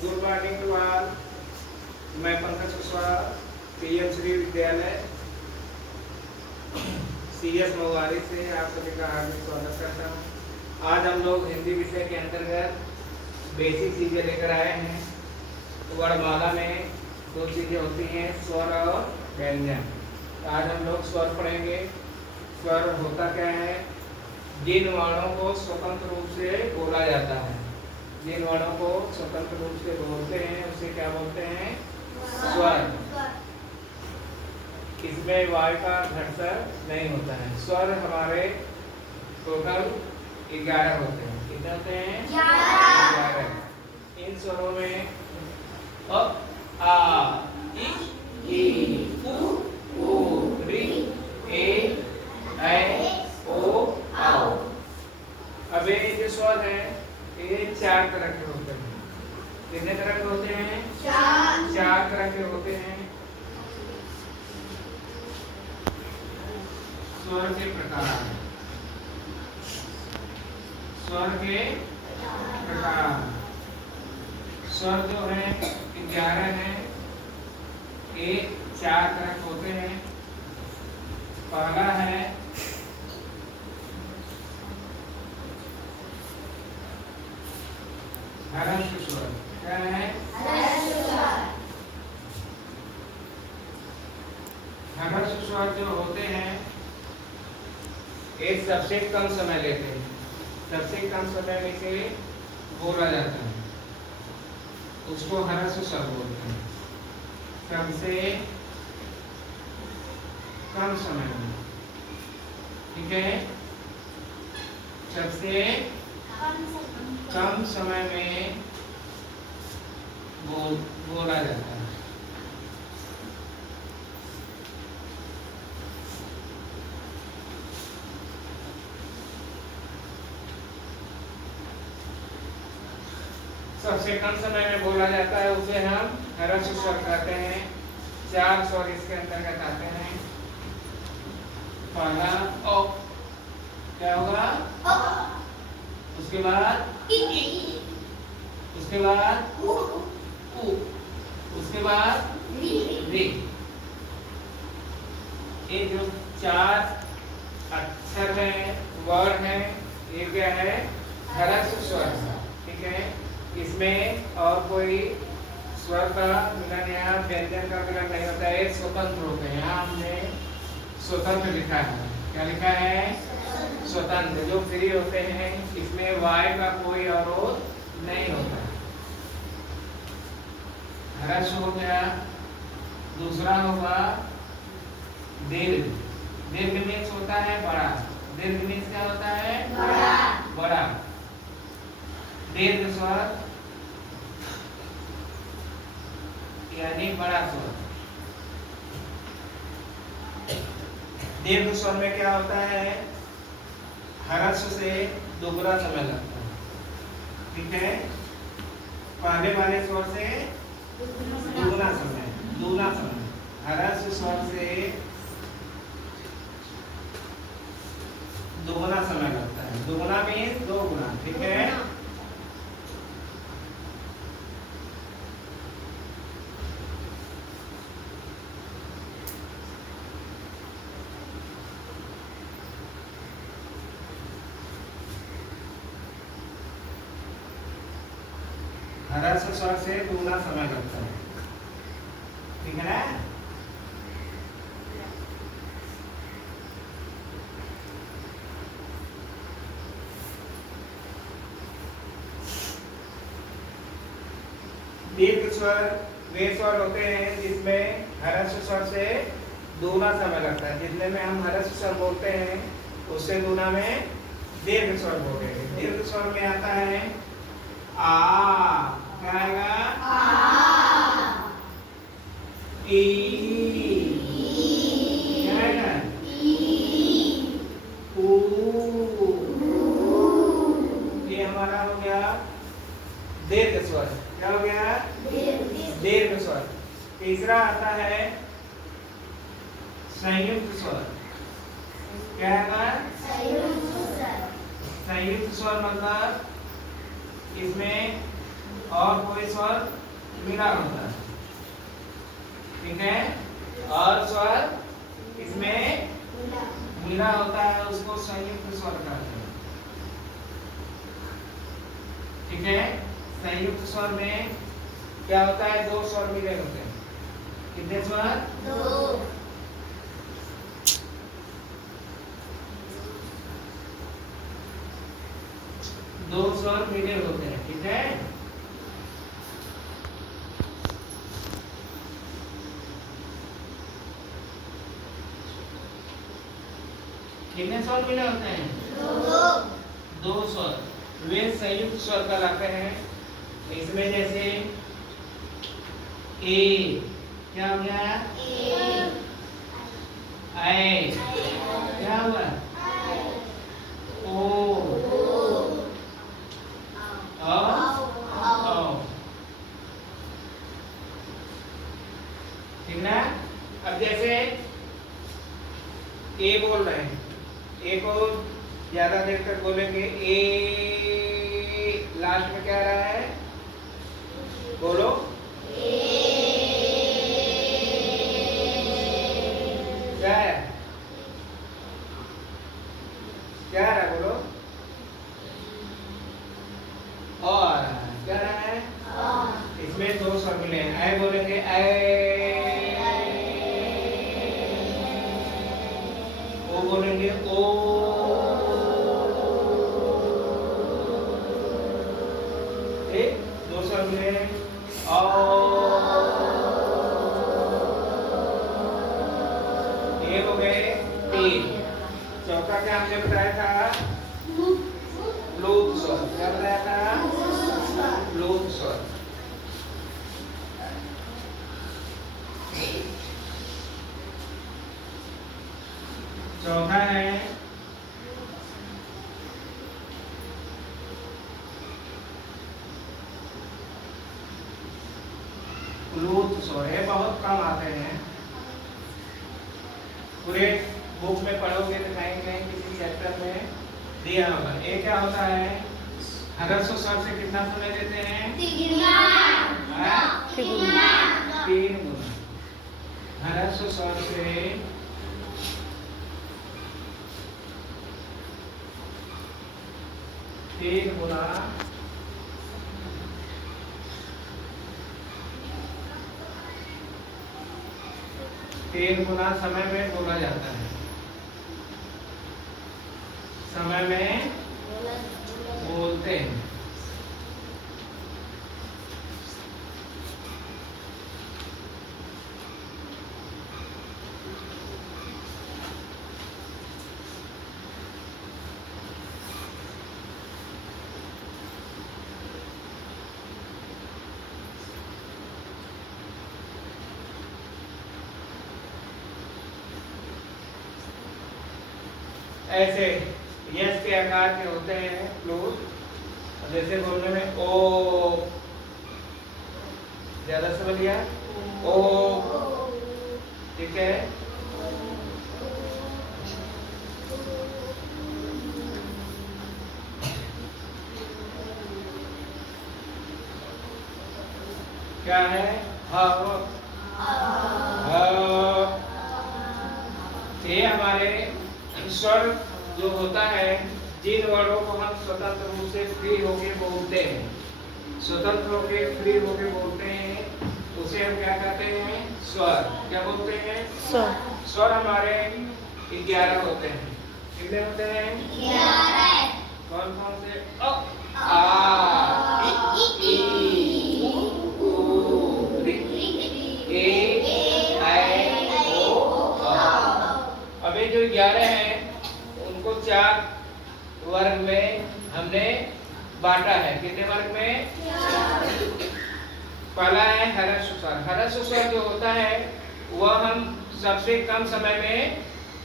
Good morning to all. मैं Pankaj Kushwaha, PM Shri विद्यालय CS मोवारी से आप सभी का हार्दिक स्वागत करता हूँ। आज हम लोग हिंदी विषय के अंतर्गत बेसिक चीज़ें लेकर आए हैं। वर्णमाला में दो चीज़ें होती हैं, स्वर और व्यंजन। आज हम लोग स्वर पढ़ेंगे। स्वर होता क्या है? जिन वर्णों को स्वतंत्र रूप से बोला जाता है, जिन वर्णों को स्वतंत्र रूप से बोलते हैं उसे क्या बोलते हैं? स्वर। इसमें वायु का घर्षण नहीं होता है। स्वर हमारे टोटल 11 होते हैं। कितने होते हैं? 11। इन स्वरों में अ, आ, ई, उ, ऋ, ए, ऐ, ओ, औ। अब ये जो स्वर है ये 4 तरह के होते हैं। कितने तरह के होते हैं? 4 तरह के होते हैं। स्वर के प्रकार, स्वर के प्रकार। स्वर जो है 11 है। ये 4 तरह के होते हैं। पहला है हर्ष स्वर। क्या है? हर्ष स्वर जो होते हैं एक सबसे कम समय लेते हैं। सबसे कम समय में से बोला जाता है, उसको हर्ष स्वर बोलते हैं। सबसे कम समय में, ठीक है, सबसे कम समय में बोला जाता है। सबसे कम समय में बोला जाता है उसे हम हर्ष स्वर कहते हैं। 4 स्वर इसके अंतर्गत आते हैं। पहला ओ, क्या होगा? उसके बाद इ, उसके बाद उ, उसके बाद रि। ये जो 4 अक्षर है, वर्ण है, ये क्या है? हर्ष स्वर। ठीक है, इसमें और कोई स्वर का मिलन या व्यंजन का मिलन नहीं होता है, स्वतंत्र होते हैं। यहाँ हमने स्वतंत्र लिखा है। क्या लिखा है? स्वतंत्र, जो फ्री होते हैं। इसमें वायु का कोई अवरोध नहीं होता है। हर्ष हो गया। दूसरा होगा दीर्घ। दीर्घ मीन्स होता है बड़ा। दीर्घ मीन्स क्या होता है? बड़ा। दीर्घ स्वर यानी बड़ा स्वर। दीर्घ स्वर में क्या होता है? हर्ष से दोगुना समय लगता है। ठीक है, पहले वाले स्वर से दुगुना समय। हर्ष स्वर से दोगुना समय लगता है। दोगुना मीन्स 2 गुना। ठीक है, हर्ष स्वर से दुगुना समय लगता है। ठीक है ना? दीर्घ स्वर वे स्वर होते हैं जिसमें हर्ष स्वर से दुगुना समय लगता है। जितने में हम हर्ष स्वर बोलते हैं उससे गुना में दीर्घ स्वर बोलते हैं। दीर्घ स्वर में आता है आ, क्या आएगा? ई, क्या आएगा? ऊ। ये हमारा हो गया दीर्घ स्वर। क्या हो गया? दीर्घ स्वर। तीसरा आता है संयुक्त स्वर। क्या है? संयुक्त स्वर मतलब इसमें और कोई स्वर मिला होता है, ठीक है। और स्वर इसमें मिला होता है, उसको संयुक्त स्वर कहते हैं, ठीक है। संयुक्त स्वर में क्या होता है, दो स्वर मिले होते हैं। कितने स्वर? दो स्वर मिले होते हैं, ठीक है। कितने स्वर मिले होते हैं? दो स्वर, वे संयुक्त स्वर कहलाते हैं। इसमें जैसे ए, क्या हो गया? ऐ, क्या हुआ? ओ, ठीक ना। अब जैसे ए बोल रहे हैं, ए को ज्यादा देर तक बोलेंगे, ए लास्ट में क्या रहा है, बोलो क्या है, क्या रहा है, बोलो और क्या रहा है, इसमें दो स्वर मिले हैं। ऐ बोलेंगे ऐ, ओ बोलेंगे ओ, दो स्वर मिले हैं। ये हो गए तीन। चौथा क्या हमने बताया था, लोप स्वर। क्या बताया था, लोप स्वर। चौथा है लूत स्वर। ये बहुत कम आते हैं, पूरे बुक में पढ़ोगे तो कहीं कहीं किसी चैप्टर में दिया होगा। ये क्या होता है, ह्रस्व स्वर से कितना समय देते हैं, 3 गुना। ह्रस्व स्वर से 3 गुना समय में बोला जाता है, समय में बोलते हैं। ऐसे यस के आकार के होते हैं फ्लूट। जैसे बोलने में ओ, ज्यादा समझ लिया, ओ, ठीक है। क्या है, ये हमारे स्वर जो होता है, जिन वर्डों को हम स्वतंत्र रूप से फ्री होके बोलते हैं, स्वतंत्र होके फ्री होके बोलते हैं, उसे हम क्या कहते हैं, स्वर। क्या बोलते हैं, स्वर। स्वर हमारे 11 होते हैं। कितने होते हैं, 11। कौन कौन से, अ, आ, इ, उ, ऋ, ए, ऐ, ओ, अब ये जो 11 हैं उनको 4 वर्ग में हमने बांटा है। कितने वर्ग में, 4। पहला है ह्रस्व स्वर। ह्रस्व स्वर जो होता है वह हम सबसे कम समय में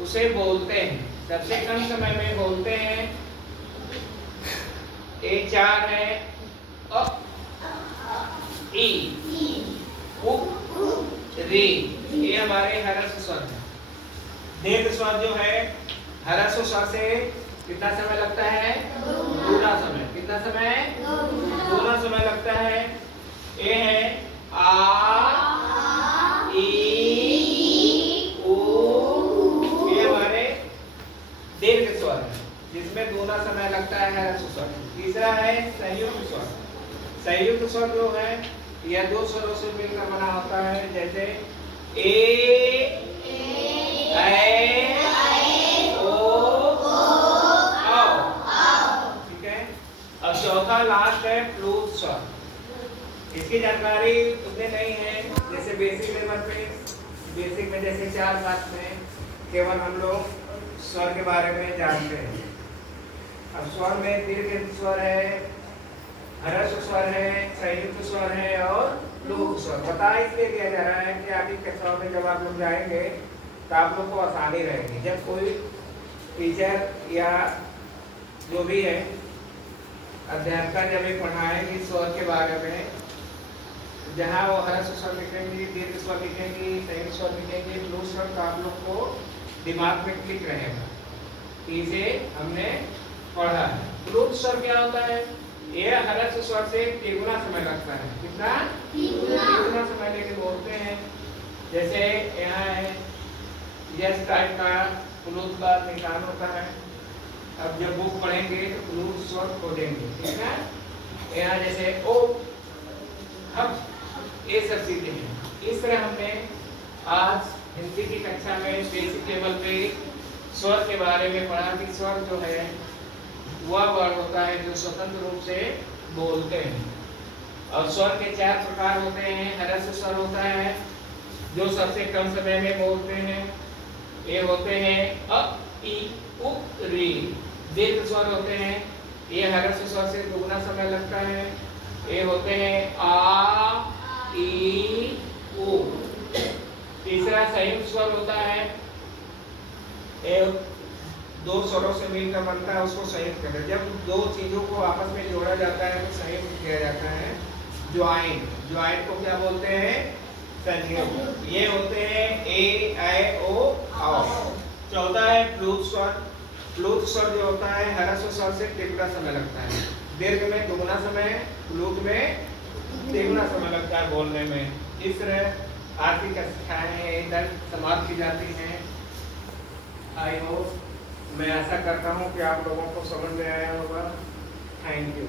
उसे बोलते हैं, सबसे कम समय में बोलते हैं। ये 4 है, अ, इ, उ, ऋ, ये हमारे ह्रस्व स्वर है। दीर्घ स्वर जो है, ह्रस्व स्वर से कितना समय लगता है, 2 गुना समय। कितना समय, 2 गुना। दोगुना समय लगता है। ये है आ ई उ, ये हमारे दीर्घ स्वर है जिसमें दोगुना समय लगता है ह्रस्व स्वर। तीसरा है संयुक्त स्वर। संयुक्त स्वर जो है यह दो स्वरों से मिलकर बना होता है, जैसे ए अब चौथा लास्ट है प्लूत स्वर। इसकी जानकारी उतनी नहीं है, जैसे बेसिक लेवल पे, बेसिक में जैसे 4 क्लास में केवल हम लोग स्वर के बारे में जानते हैं। अब स्वर में दीर्घ स्वर है, ह्रस्व स्वर है, संयुक्त स्वर है और प्लूत स्वर। बता इसलिए दिया जा रहा है कि आगे कक्षाओं में जब आप लोग जाएंगे तो आप लोग को आसानी रहेगी। जब कोई टीचर या जो भी है अध्यापिका जब एक पढ़ाएंगी स्वर के बारे में, जहाँ वो ह्रस्व स्वर लिखेंगी, दीर्घ स्वर लिखेंगी, संयुक्त स्वर लिखेंगी, प्लूत स्वर, तो आप लोग को दिमाग में क्लिक रहेगा। इसे हमने पढ़ा है। प्लूत स्वर क्या होता है? यह ह्रस्व स्वर से 3 गुना समय लगता है। कितना? 3 गुना समय लेके बोलते हैं। जैसे यहाँ है यस टाइप का प्लूत का निशान होता है। अब जब बुक पढ़ेंगे तो प्लूत स्वर खोजेंगे, ठीक है? यहाँ जैसे ओ, हम ये सब सीखे हैं। इस तरह हमने आज हिंदी की कक्षा में बेसिक लेवल पे स्वर के बारे में पढ़ा कि स्वर जो है वह वर्ड होता है जो स्वतंत्र रूप से बोलते हैं। और स्वर के 4 प्रकार होते हैं। ह्रस्व स्वर होता है जो सबसे कम समय में बोलते हैं। ये होते हैं अ ई उ री। दीर्घ स्वर होते हैं, ये ह्रस्व स्वर से दुगुना समय लगता है। ये होते हैं आ ई उ। तीसरा संयुक्त स्वर होता है, ये 2 स्वरों से मिलकर बनता है, उसको संयुक्त कहते हैं। जब 2 चीजों को आपस में जोड़ा जाता है तो संयुक्त किया जाता है, ज्वाइन। ज्वाइन को क्या बोलते हैं? संयोग। ये होते हैं ए ऐ ओ औ। चौथा है प्लूत स्वर। प्लूत स्वर जो होता है ह्रस्व स्वर से 3 गुना समय लगता है। दीर्घ में 2 गुना समय, प्लूत में 3 गुना समय लगता है बोलने में। इस तरह आज की कक्षाएं इधर समाप्त की जाती हैं। आई होप, मैं आशा करता हूँ कि आप लोगों को समझ में आया होगा। Thank you.